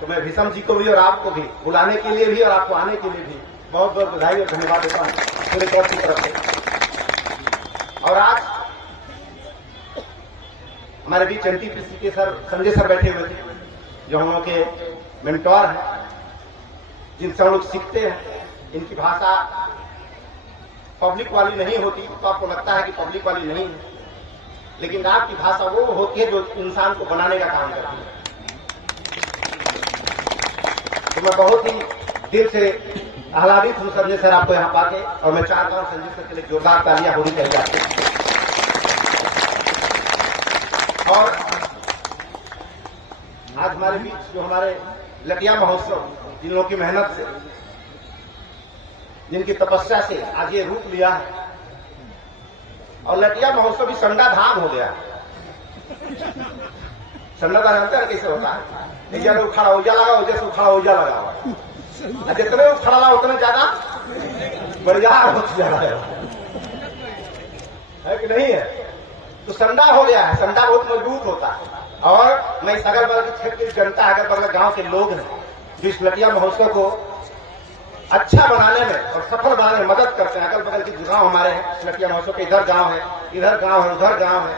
तो मैं भीषम जी को भी और आपको भी बुलाने के लिए भी और आपको आने के लिए भी बहुत बहुत बधाई और धन्यवाद देता हूं पूरे क्लब की तरफ से। और आज हमारे बीच एनटीपीसी के सर संजय सर बैठे हुए थे, जो हम लोग के मेंटोर हैं, जिनसे हम लोग सीखते हैं। इनकी भाषा पब्लिक वाली नहीं होती, तो आपको लगता है कि पब्लिक वाली नहीं है, लेकिन आपकी भाषा वो होती है जो इंसान को बनाने का काम करती है। तो मैं बहुत ही दिल से आह्लादित हूं संजय सर आपको यहाँ पाके, और मैं चाहता हूं संजय सर के लिए जोरदार तालियां होनी चाहिए आपको। और आज हमारे बीच जो हमारे लटिया महोत्सव, जिन लोगों की मेहनत से, जिनकी तपस्या से आज ये रूप लिया है, और लटिया महोत्सव भी संडा धाम हो गया। संडा धाम जानते हैं कैसे होता है? जैसे उखाड़ा ऊर्जा लगा, जैसे उखाड़ा ऊर्जा लगा हुआ, जितने उखाड़ा उतने ज्यादा बढ़िया होती जा रहा है कि नहीं है? तो संडा हो गया है। संडा बहुत मजबूत होता है। और मैं इस अगल बगल के क्षेत्र की जनता, अगल बगल गांव के लोग हैं जो इस लटिया महोत्सव को अच्छा बनाने में और सफल बनाने में मदद करते हैं। अगल बगल के जो गांव हमारे हैं, इस लटिया महोत्सव के इधर गांव है, इधर गांव है, उधर गांव है।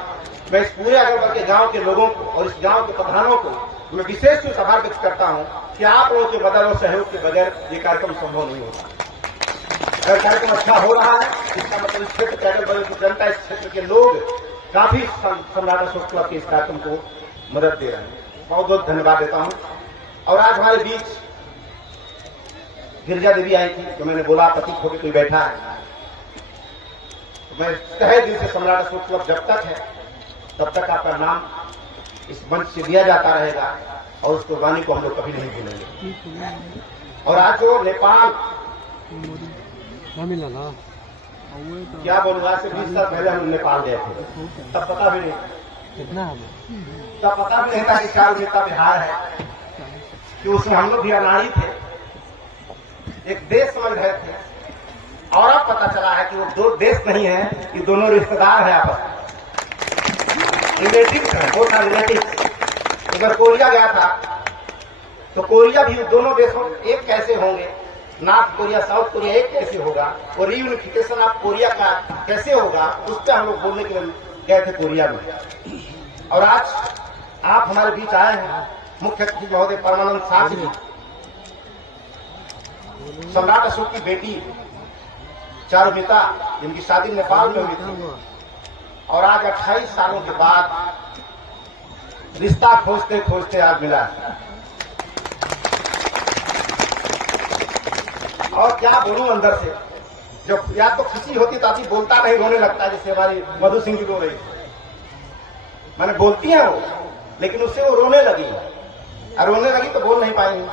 मैं इस पूरे अगल बगल के गांव के लोगों को और इस गांव के प्रधानों को मैं विशेष रूप से आभार व्यक्त करता हूं कि आप लोगों के मदद और सहयोग के बगैर ये कार्यक्रम संभव नहीं होता। अगर कार्यक्रम अच्छा हो रहा है, इसका मतलब इस क्षेत्र के अगल बगल की जनता, इस क्षेत्र के लोग काफी सम्राट अशोक क्लब के इस कार्यक्रम को मदद दे रहे हैं। बहुत बहुत धन्यवाद देता हूं। और आज हमारे बीच गिरिजा देवी आई थी, तो मैंने बोला प्रतीक होकर कोई बैठा है, तो मैं तहे दिल से सम्राट अशोक क्लब जब तक है तब तक आपका नाम इस मंच से दिया जाता रहेगा, और उस कुर्बानी को हम लोग कभी नहीं भूलेंगे। और आज जो नेपाल, क्या बोलूँ, आज से 20 साल पहले हम नेपाल गए थे, तब पता भी नहीं, तब पता भी नहीं था कि क्या नेता बिहार है, कि उसमें हम लोग भी अनाड़ी थे, एक देश समझ रहे थे। और अब पता चला है कि वो दो देश नहीं है, ये दोनों रिश्तेदार है, आपस में रिलेटिव है, वो था रिलेटिव। अगर कोरिया गया था तो कोरिया भी दोनों देशों एक कैसे होंगे, नॉर्थ कोरिया साउथ कोरिया एक कैसे होगा, और रीयूनिफिकेशन ऑफ कोरिया का कैसे होगा, उस पर हम लोग बोलने के लिए गए थे कोरिया में। और आज आप हमारे बीच आए हैं, मुख्य अतिथि महोदय परमानंद साहब जी, सम्राट अशोक की बेटी चारुमिता, जिनकी शादी नेपाल में हुई थी, और आज 28 सालों के बाद रिश्ता खोजते खोजते आज मिला। और क्या बोलूं अंदर से, जब या तो खुशी होती तो आदमी बोलता नहीं, रोने लगता, जैसे हमारी मधु सिंह जी रो रही, मैंने बोलती है वो, लेकिन उससे वो रोने लगी, और रोने लगी तो बोल नहीं पाएंगे।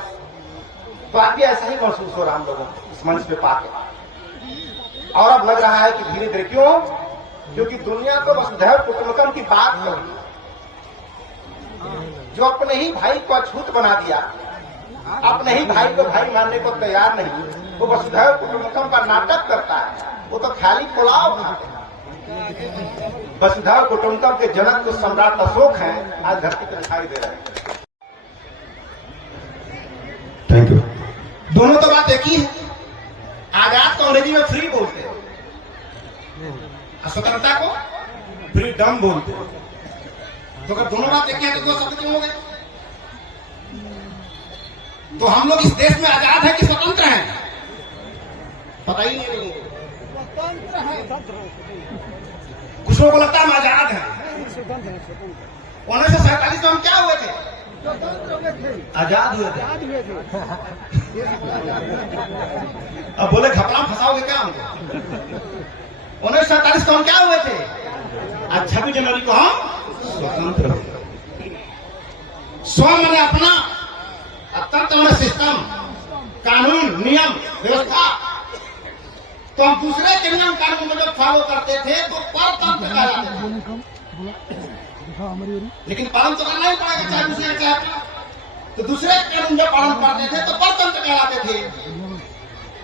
तो आगे ऐसा ही महसूस हो रहा हम लोगों को इस मंच पे पाके। और अब लग रहा है कि धीरे धीरे, क्यों? क्योंकि दुनिया तो वसुधैव कुटुंबकम की बात कर रही, जो अपने ही भाई को अछूत बना दिया, अपने ही भाई को भाई मानने को तैयार नहीं, वो वसुधैव कुटुंबकम का नाटक करता है, वो तो खाली पुलाव खाते हैं। वसुधैव कुटुंबकम के जनक तो सम्राट अशोक हैं, आज धरती पर दिखाई दे रहे हैं। Thank you. दोनों तो बात एक ही है। आजाद को अंग्रेजी में फ्री बोलते हैं, स्वतंत्रता को फ्रीडम बोलते हैं। तो अगर दोनों बात एक ही है तो दो शब्द क्यों हो गए? तो हम लोग इस देश में आजाद है कि स्वतंत्र हैं? पता ही नहीं लोगों को। कुछ लोगों को लगता है हम आजाद हैं। 1947 में हम क्या हुए थे? आजाद हुए थे। अब बोले घपला फंसाओगे क्या हमको? 1947 को हम क्या हुए थे? आज 26 जनवरी को हम स्वतंत्र हुए। स्व मैंने अपना तंत्र में सिस्टम, कानून, नियम, व्यवस्था, तो हम दूसरे के नियम कानून को जब फॉलो करते थे तो परतंत्र कहलाते थे। लेकिन पालन तो करना ही पड़ेगा, चाहे दूसरे चाहे अपना। तो दूसरे कानून जब पालन करते थे तो परतंत्र कहलाते थे,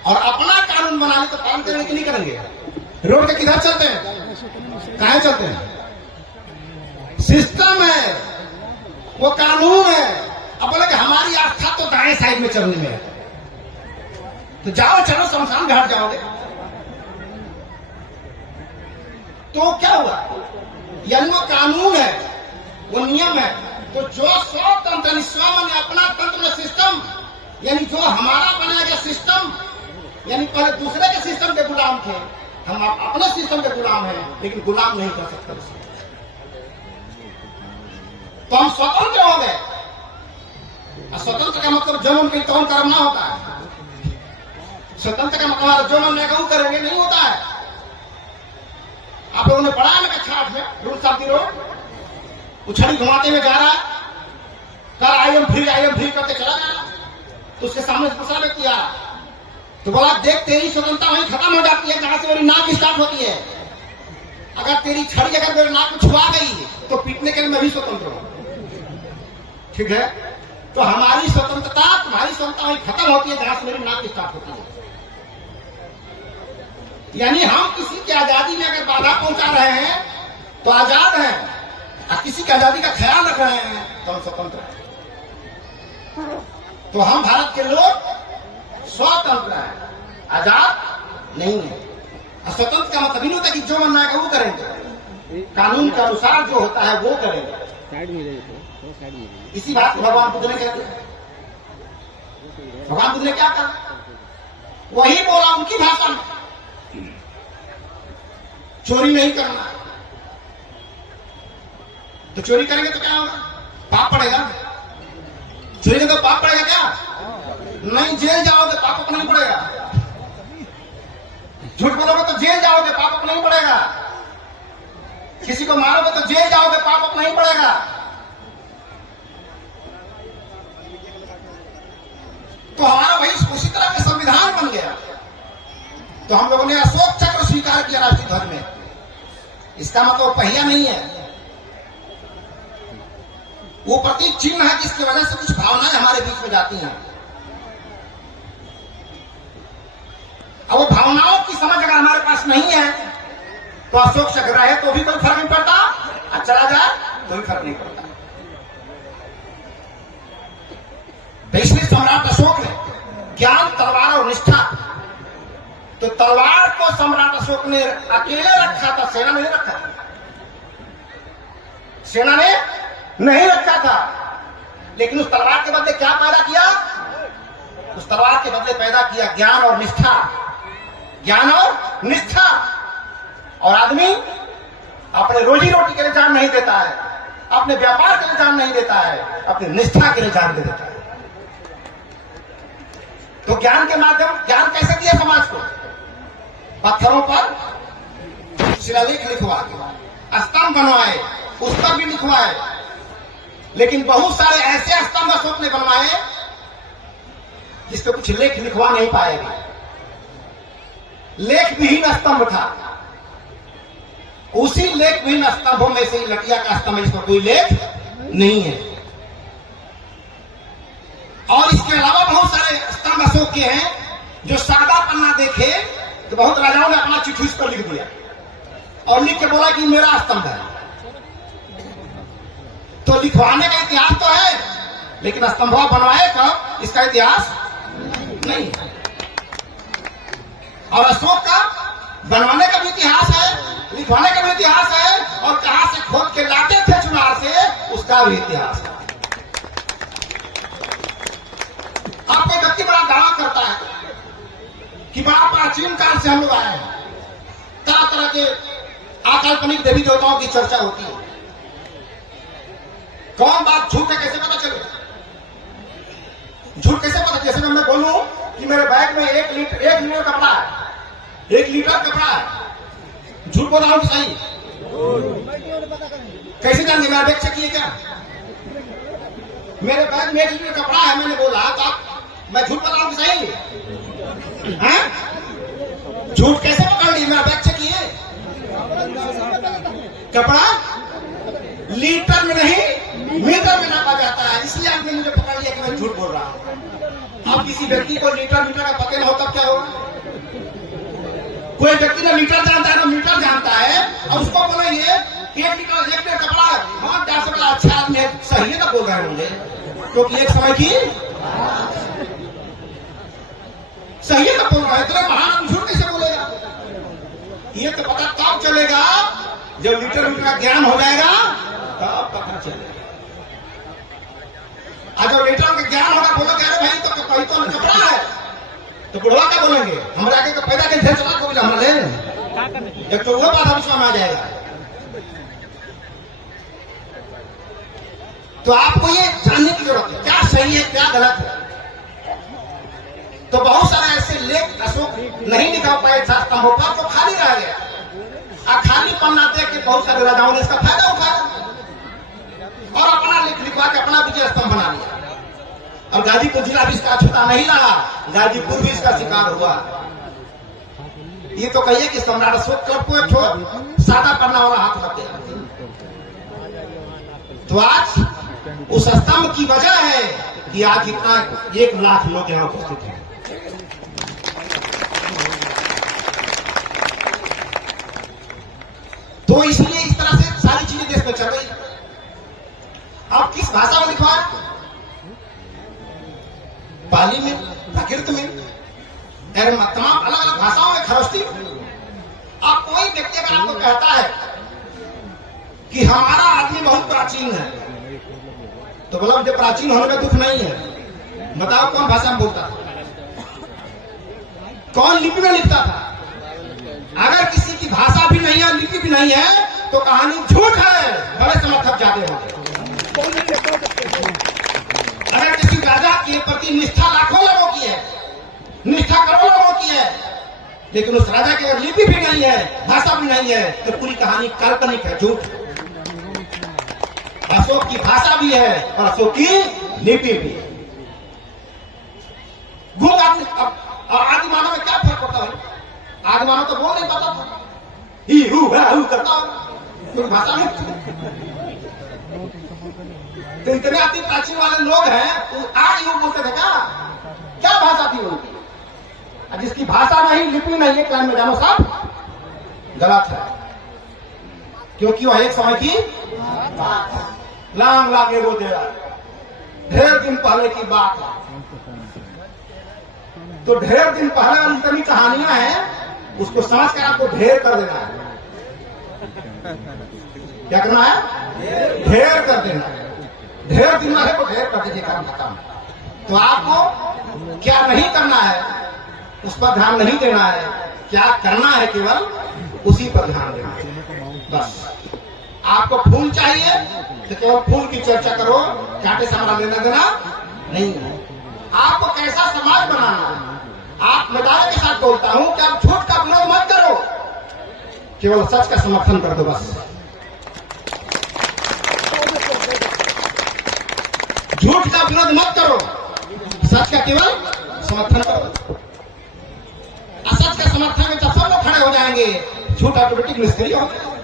और अपना कानून बना ले तो पालन करेंगे कि नहीं करेंगे? रोड के किधर चलते हैं? कहाँ चलते हैं? सिस्टम है, वो कानून है। अब बोले कि हमारी आस्था तो दाएं साइड में चलने में है, तो जाओ, चलो शमशान घाट जाओगे। तो क्या हुआ? यानी वो कानून है, वो नियम है। तो जो स्वतंत्र यानी स्व माने अपना तंत्र में सिस्टम, यानी जो हमारा बनाया गया सिस्टम, यानी पहले दूसरे के सिस्टम के गुलाम थे, हम अपने सिस्टम के गुलाम हैं, लेकिन गुलाम नहीं कर सकते उसे। तो हम स्वतंत्र हो गए। स्वतंत्र का मतलब जो मन कहीं कर्म ना होता है। स्वतंत्र का मतलब जो मन में कहूं करेंगे नहीं होता है। आप लोगों ने पढ़ा है ना कक्षा 8 में रूल साहब की रोड उछड़ी घुमाते हुए जा रहा है, कर आई एम फ्री करते चला गया। तो उसके सामने दूसरा व्यक्ति आया तो बोला, देख तेरी स्वतंत्रता वहीं खत्म हो जाती है जहां से मेरी नाक स्टार्ट होती है। अगर तेरी छड़ी अगर मेरे नाक में छुआ गई तो पीटने के लिए मैं भी स्वतंत्र हूं। ठीक है, तो हमारी स्वतंत्रता तुम्हारी स्वतंत्रता वहीं खत्म होती है जहां से मेरी नाक स्टार्ट होती है। यानी हम किसी की आजादी में अगर बाधा पहुंचा रहे हैं तो आजाद हैं, और किसी की आजादी का ख्याल रख रहे हैं तो हम स्वतंत्र हैं। तो हम भारत के लोग स्वतंत्र हैं, आजाद नहीं है। स्वतंत्र का मतलब नहीं होता कि जो मन आएगा वो करेंगे, कानून के अनुसार जो होता है वो करेंगे। इसी बात को भगवान बुद्ध ने कह दिया। भगवान बुद्ध ने क्या कहा, वही बोला उनकी भाषा में, चोरी नहीं करना। तो चोरी करेंगे तो क्या होगा, पाप पड़ेगा। चोरी करेंगे तो पाप पड़ेगा क्या? नहीं, जेल जाओगे, पाप को नहीं पड़ेगा। झूठ बोलोगे तो जेल जाओगे, पाप को नहीं पड़ेगा। किसी को मारोगे तो जेल जाओगे, पाप को नहीं पड़ेगा। तो हमारा वही उसी तरह का संविधान बन गया। तो हम लोगों ने अशोक चक्र स्वीकार किया राष्ट्रीय ध्वज में। इसका मतलब पहिया नहीं है, वो प्रतीक चिन्ह है जिसकी वजह से कुछ भावनाएं हमारे बीच में जाती हैं। अब वो भावनाओं की समझ अगर हमारे पास नहीं है तो अशोक चक्र रहे तो भी कोई फर्क नहीं पड़ता, और चला जाए तो भी फर्क नहीं पड़ता। इसलिए सम्राट अशोक ने ज्ञान, तलवार और निष्ठा, तो तलवार को सम्राट अशोक ने अकेले रखा था, सेना ने नहीं रखा था। सेना ने नहीं रखा था, लेकिन उस तलवार के बदले क्या पैदा किया? उस तलवार के बदले पैदा किया ज्ञान और निष्ठा। ज्ञान और निष्ठा। और आदमी अपने रोजी रोटी के लिए जान नहीं देता है, अपने व्यापार के लिए जान नहीं देता है, अपनी निष्ठा के लिए जान दे देता है। तो ज्ञान के माध्यम, ज्ञान कैसे दिया समाज को? पत्थरों पर शिलालेख लिखवा के, स्तंभ बनवाए, उस पर भी लिखवाए। लेकिन बहुत सारे ऐसे स्तंभ अशोक ने बनवाए जिस पे कुछ लेख लिखवा नहीं पाएगा। लेख विहीन स्तंभ था। उसी लेख विहीन स्तंभों में से लटिया का स्तंभ, जिस पर कोई लेख नहीं है। और इसके अलावा बहुत सारे स्तंभ अशोक के हैं जो सादा पन्ना देखे तो बहुत राजाओं ने अपना चिट्ठी उस पर लिख दिया और लिख के बोला कि मेरा स्तंभ है। तो लिखवाने का इतिहास तो है, लेकिन स्तंभ बनवाए कब, इसका इतिहास नहीं है। और अशोक का बनवाने का भी इतिहास है, लिखवाने का भी इतिहास है, और कहां से खोद के लाते थे चुनार से, उसका भी इतिहास है। अब कोई व्यक्ति बड़ा दावा करता है कि बड़ा प्राचीन काल से हम लोग आए हैं, तरह तरह के अकाल्पनिक देवी देवताओं की चर्चा होती है। कौन बात झूठ है कैसे पता चलेगा? झूठ कैसे पता? जैसे मैं बोलूं कि मेरे बैग में 1 लीटर कपड़ा है, 1 लीटर कपड़ा है, झूठ बोल रहा हूं कि सही? कैसे जानेंगे? मेरा बैग चेक किए क्या? मेरे बैग में 1 लीटर कपड़ा है, मैंने बोला तो आप, मैं झूठ बोल रहा हूं कि सही? झूठ कैसे पकड़ ली? मेरा बैग चेक किए? कपड़ा लीटर में नहीं मीटर में नापा जाता है, इसलिए आपने मुझे पकड़ लिया कि मैं झूठ बोल रहा हूं। अब किसी व्यक्ति को लीटर का पता ना हो तब क्या होगा? कोई व्यक्ति ना लीटर जानता है ना मीटर जानता है, और उसको बोलेंगे कि 1 लीटर कपड़ा है, हाँ 10 बड़ा अच्छा आदमी है, सही है ना बोल रहे होंगे, क्योंकि एक समय की सही है ना बोल रहा है। इतना महान झूठ कैसे बोलेगा? ये तो पता तब चलेगा जब लीटर का ज्ञान हो जाएगा, तब पता चलेगा। आज जब लीडरों का ज्ञान होगा बोलोगे अरे भाई तो कोई तो कपड़ा है, तो बुढ़वा क्या बोलेंगे, हमारे आगे तो पैदा के ढेर चला को भी हमारा ले, एक तो वो बात हम समझ में आ जाएगा। तो आपको ये जानने की जरूरत है क्या सही है क्या गलत है। तो बहुत सारे ऐसे लेख अशोक नहीं लिखा पाए स्तंभों पर, तो खाली रह गया। और खाली पन्ना देख के बहुत सारे राजाओं ने इसका फायदा उठाया और अपना लेख लिखवा के अपना विजय स्तंभ बना लिया। और गाजीपुर जिला भी इसका छूता नहीं रहा, गाजीपुर भी इसका शिकार हुआ। ये तो कहिए कि सम्राट अशोक क्लब को एक सादा पन्ना वाला हाथ लग गया। तो आज उस स्तंभ की वजह है कि आज इतना 1 लाख लोग यहाँ उपस्थित हैं। तो इसलिए इस तरह से सारी चीजें देश में चल रही है। अब किस भाषा में लिखवाए, पाली में, प्राकृत में, तमाम अलग अलग भाषाओं में खरोष्टी। अब कोई व्यक्ति अगर आपको कहता है कि हमारा आदमी बहुत प्राचीन है, तो बोला मुझे प्राचीन होने में दुख नहीं है, बताओ कौन भाषा में बोलता था, कौन लिपि में लिखता था। अगर किसी की भाषा भी नहीं है, लिपि भी नहीं है, तो कहानी झूठ है, बड़े समर्थक ज्यादा होंगे। अगर किसी राजा के प्रति निष्ठा लाखों लोगों की है, निष्ठा करोड़ों लोगों की है, लेकिन उस राजा की अगर लिपि भी नहीं है, भाषा भी नहीं है, तो पूरी कहानी काल्पनिक है, झूठ। अशोक की भाषा भी है और अशोक की लिपि भी है। गूंग आदमी आदि मानव में क्या फर्क पड़ता है? आदि मानव तो बोल नहीं पाता था, ही हु करता कोई भाषा नहीं। तो इतने अति प्राचीन वाले लोग हैं, आज यूं बोलते थे क्या भाषा थी उनकी? जिसकी भाषा नहीं, लिपि नहीं है, टाइम में जानो साहब गलत है, क्योंकि वह एक समय की बात है। लांग लागे वो दे ढेर दिन पहले की बात है। तो ढेर दिन पहले वाली जितनी कहानियां हैं, उसको समझ कर आपको ढेर कर देना है। क्या करना है? ढेर कर देना है। ढेर दिन वाले को ढेर कर दीजिए काम खत्म। तो आपको क्या नहीं करना है उस पर ध्यान नहीं देना है, क्या करना है केवल उसी पर ध्यान देना है बस। आपको फूल चाहिए तो केवल फूल की चर्चा करो, कांटे से हमारा लेना देना नहीं है। आपको कैसा समाज बनाना है, आप मैदान के साथ बोलता हूं कि आप झूठ का विरोध मत करो, केवल सच का समर्थन कर दो बस। झूठ का विरोध मत करो, सच का केवल समर्थन करो। असच का समर्थन में जब सब लोग खड़े हो जाएंगे, झूठ ऑटोमेटिक निष्क्रिय हो गया।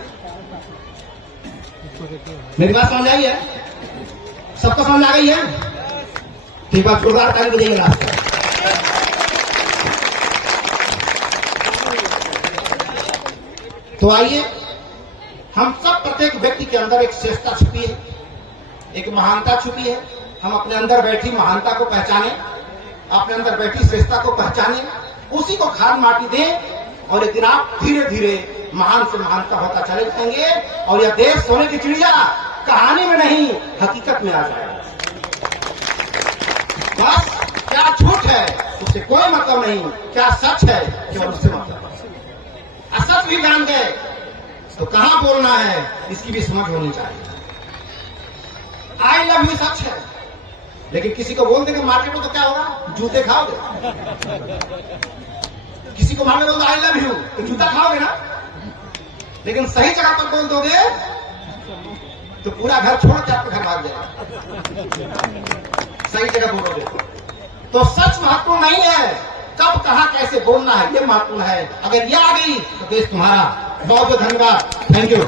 मेरी बात समझ आई है? सबको समझ आ गई है? ठीक बात, जोरदार ताली बजाइए लास्ट। तो आइए, हम सब प्रत्येक व्यक्ति के अंदर एक श्रेष्ठता छुपी है, एक महानता छुपी है। हम अपने अंदर बैठी महानता को पहचाने, अपने अंदर बैठी श्रेष्ठता को पहचाने, उसी को खाद माटी दें, और एक दिन आप धीरे धीरे महान से महानता होता चले जाएंगे। और यह देश सोने की चिड़िया कहानी में नहीं, हकीकत में आ जाएगा। बस क्या झूठ है उससे कोई मतलब नहीं, क्या सच है केवल उससे मतलब। असच भी जान गए तो कहां बोलना है इसकी भी समझ होनी चाहिए। आई लव यू सच है, लेकिन किसी को बोल देंगे मार्केट में तो क्या होगा? जूते खाओगे। किसी को मार्केट में बोल दो आई लव यू तो जूता खाओगे ना, लेकिन सही जगह पर बोल दोगे तो पूरा घर छोड़ के आपका घर भाग जाएगा। सही जगह बोलोगे तो सच महत्वपूर्ण नहीं है, कब कहां कैसे बोलना है ये महत्वपूर्ण है। अगर ये आ गई तो देश तुम्हारा। बहुत बहुत धन्यवाद, थैंक यू।